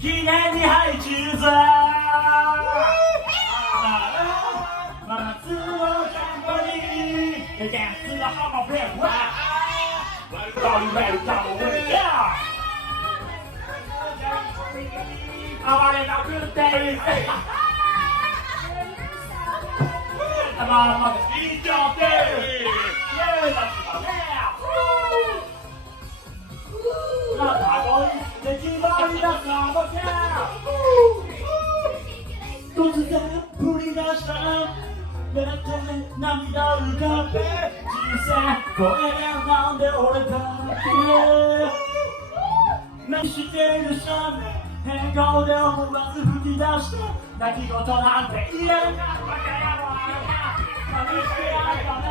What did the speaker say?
記念に入ってるぞ。真夏のキャンパにキャンプのハマフレンはWelcome, welcome, welcome 暴れまくってたままでいっちゃって突然降り出した目と目涙浮かべ人生声がなんで俺だって何してるさ変顔で思わず吹き出して泣き言なんて言えなかったバカ野郎何してやるかね